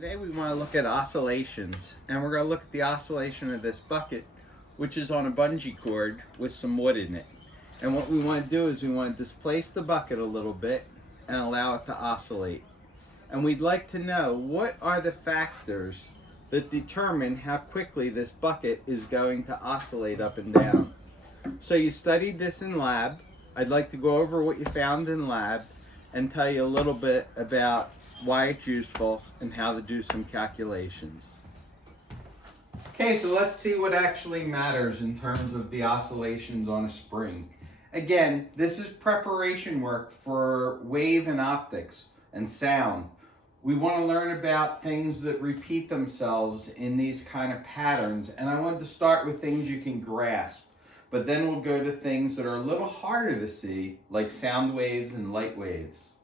Today we want to look at oscillations, and we're going to look at the oscillation of this bucket, which is on a bungee cord with some wood in it. And what we want to do is we want to displace the bucket a little bit and allow it to oscillate. And we'd like to know what are the factors that determine how quickly this bucket is going to oscillate up and down. So you studied this in lab. I'd like to go over what you found in lab and tell you a little bit about why it's useful and how to do some calculations. Okay, so let's see what actually matters in terms of the oscillations on a spring. Again, this is preparation work for wave and optics and sound. We want to learn about things that repeat themselves in these kind of patterns, and I wanted to start with things you can grasp, but then we'll go to things that are a little harder to see, like sound waves and light waves.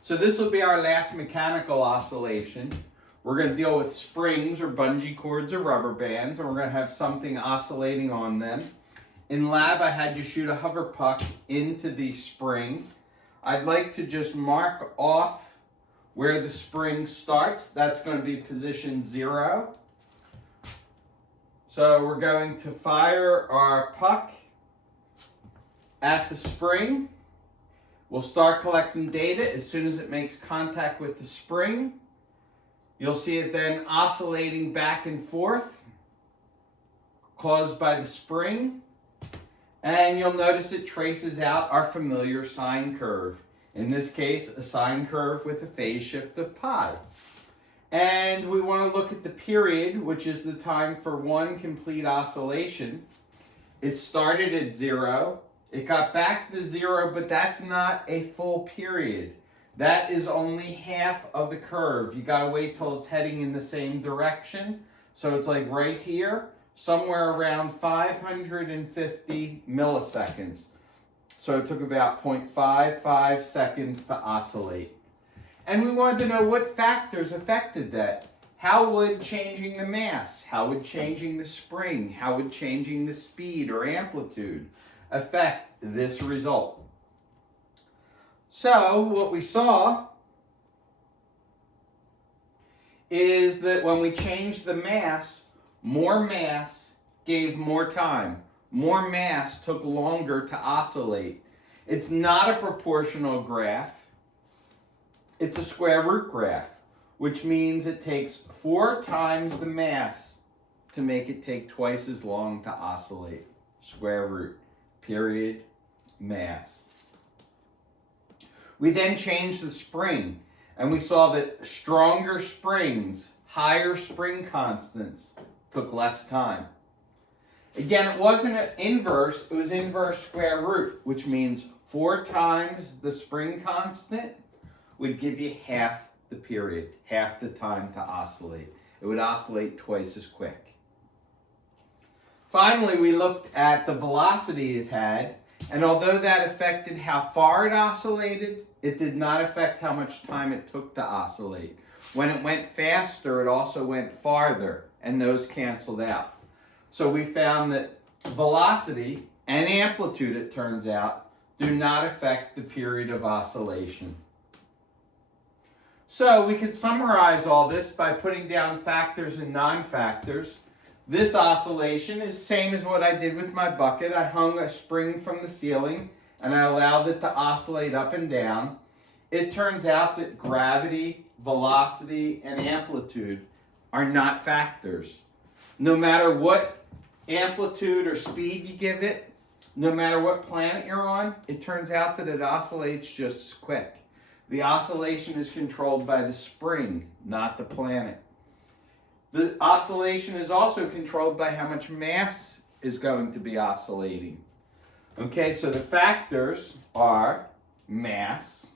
So this will be our last mechanical oscillation. We're going to deal with springs or bungee cords or rubber bands, and we're going to have something oscillating on them. In lab, I had you shoot a hover puck into the spring. I'd like to just mark off where the spring starts. That's going to be position 0. So we're going to fire our puck at the spring. We'll start collecting data as soon as it makes contact with the spring. You'll see it then oscillating back and forth, caused by the spring. And you'll notice it traces out our familiar sine curve. In this case, a sine curve with a phase shift of pi. And we want to look at the period, which is the time for one complete oscillation. It started at 0. It got back to 0, but that's not a full period. That is only half of the curve. You gotta wait till it's heading in the same direction. So it's like right here, somewhere around 550 milliseconds. So it took about 0.55 seconds to oscillate. And we wanted to know what factors affected that. How would changing the mass, how would changing the spring, how would changing the speed or amplitude affect this result? So what we saw is that when we changed the mass, more mass gave more time. More mass took longer to oscillate. It's not a proportional graph. It's a square root graph, which means it takes 4 times the mass to make it take twice as long to oscillate. Square root. Period, mass. We then changed the spring, and we saw that stronger springs, higher spring constants, took less time. Again, it wasn't an inverse, it was inverse square root, which means 4 times the spring constant would give you half the period, half the time to oscillate. It would oscillate twice as quick. Finally, we looked at the velocity it had, and although that affected how far it oscillated, it did not affect how much time it took to oscillate. When it went faster, it also went farther, and those canceled out. So we found that velocity and amplitude, it turns out, do not affect the period of oscillation. So we could summarize all this by putting down factors and non-factors. This oscillation is the same as what I did with my bucket. I hung a spring from the ceiling and I allowed it to oscillate up and down. It turns out that gravity, velocity, and amplitude are not factors. No matter what amplitude or speed you give it, no matter what planet you're on, it turns out that it oscillates just as quick. The oscillation is controlled by the spring, not the planet. The oscillation is also controlled by how much mass is going to be oscillating. Okay, so the factors are mass,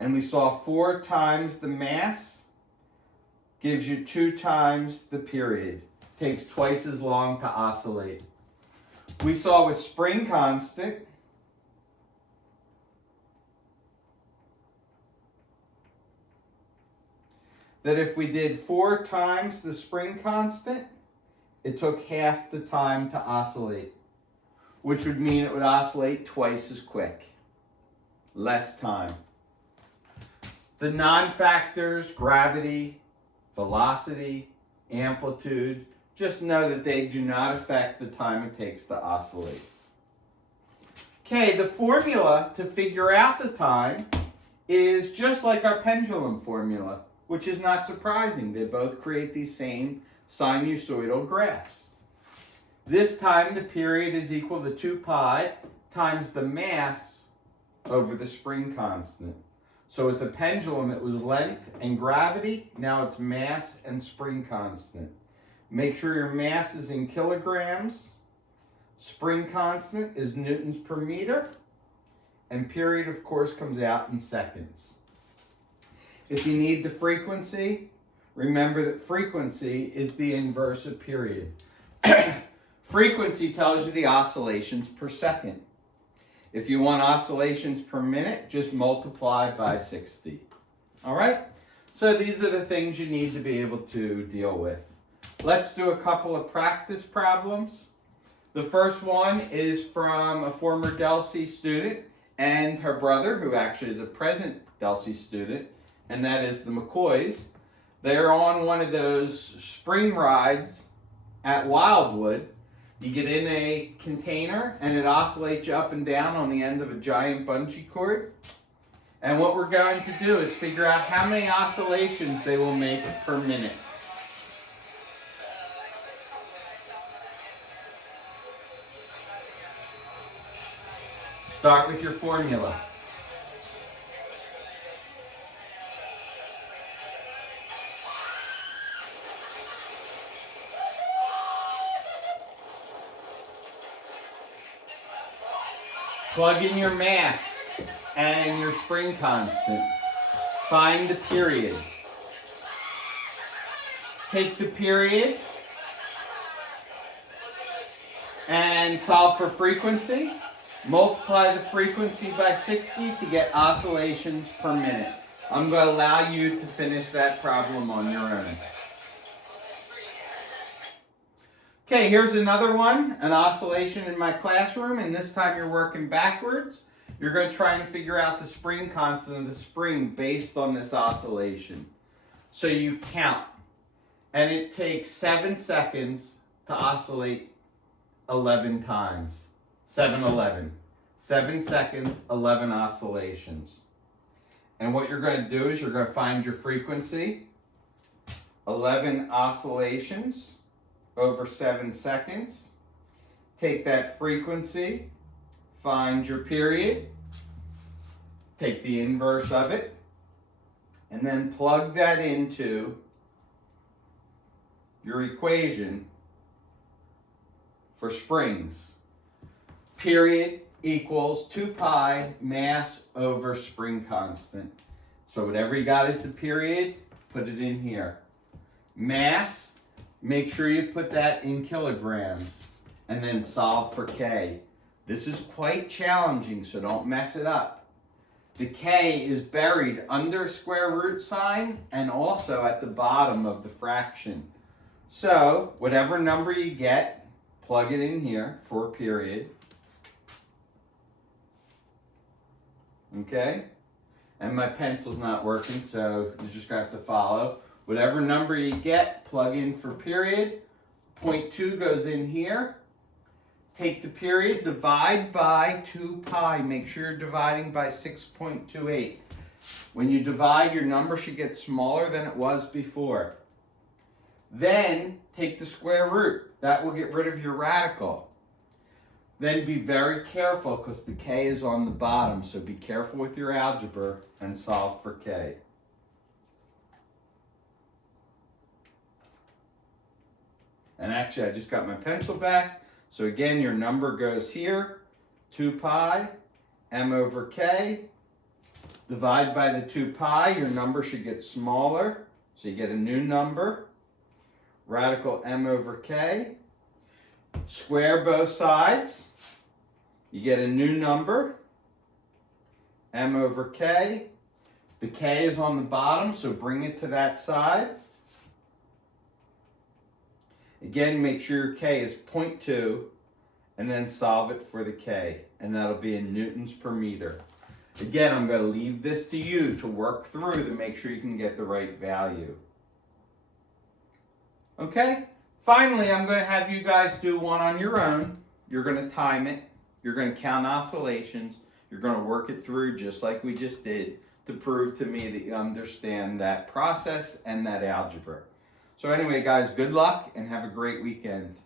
and we saw 4 times the mass gives you 2 times the period. Takes twice as long to oscillate. We saw with spring constant, that if we did 4 times the spring constant, it took half the time to oscillate, which would mean it would oscillate twice as quick. Less time. The non-factors, gravity, velocity, amplitude, just know that they do not affect the time it takes to oscillate. Okay, the formula to figure out the time is just like our pendulum formula, which is not surprising. They both create these same sinusoidal graphs. This time the period is equal to 2 pi times the mass over the spring constant. So with the pendulum it was length and gravity, now it's mass and spring constant. Make sure your mass is in kilograms, spring constant is newtons per meter, and period of course comes out in seconds. If you need the frequency, remember that frequency is the inverse of period. Frequency tells you the oscillations per second. If you want oscillations per minute, just multiply by 60. All right? So these are the things you need to be able to deal with. Let's do a couple of practice problems. The first one is from a former Delsey student and her brother, who actually is a present Delsey student, and that is the McCoys. They're on one of those spring rides at Wildwood. You get in a container and it oscillates you up and down on the end of a giant bungee cord. And what we're going to do is figure out how many oscillations they will make per minute. Start with your formula. Plug in your mass and your spring constant. Find the period. Take the period and solve for frequency. Multiply the frequency by 60 to get oscillations per minute. I'm going to allow you to finish that problem on your own. Okay, here's another one, an oscillation in my classroom, and this time you're working backwards. You're going to try and figure out the spring constant of the spring based on this oscillation. So you count, and it takes 7 seconds to oscillate 11 times. 7 seconds, 11 oscillations. And what you're going to do is you're going to find your frequency, 11 oscillations over 7 seconds. Take that frequency, find your period, take the inverse of it, and then plug that into your equation for springs. Period equals 2 pi mass over spring constant. So whatever you got is the period, put it in here. Mass, make sure you put that in kilograms, and then solve for K. This is quite challenging, so don't mess it up. The K is buried under a square root sign and also at the bottom of the fraction. So whatever number you get, plug it in here for a period. Okay? And my pencil's not working, so you're just going to have to follow. Whatever number you get, plug in for period. 0.2 goes in here. Take the period, divide by 2 pi. Make sure you're dividing by 6.28. When you divide, your number should get smaller than it was before. Then take the square root. That will get rid of your radical. Then be very careful because the K is on the bottom, so be careful with your algebra and solve for K. And actually, I just got my pencil back. So again, your number goes here, 2 pi, m over k. Divide by the 2 pi, your number should get smaller. So you get a new number, radical m over k. Square both sides. You get a new number, m over k. The k is on the bottom, so bring it to that side. Again, make sure your k is 0.2, and then solve it for the k, and that'll be in newtons per meter. Again, I'm going to leave this to you to work through to make sure you can get the right value. Okay? Finally, I'm going to have you guys do one on your own. You're going to time it. You're going to count oscillations. You're going to work it through just like we just did to prove to me that you understand that process and that algebra. So anyway, guys, good luck and have a great weekend.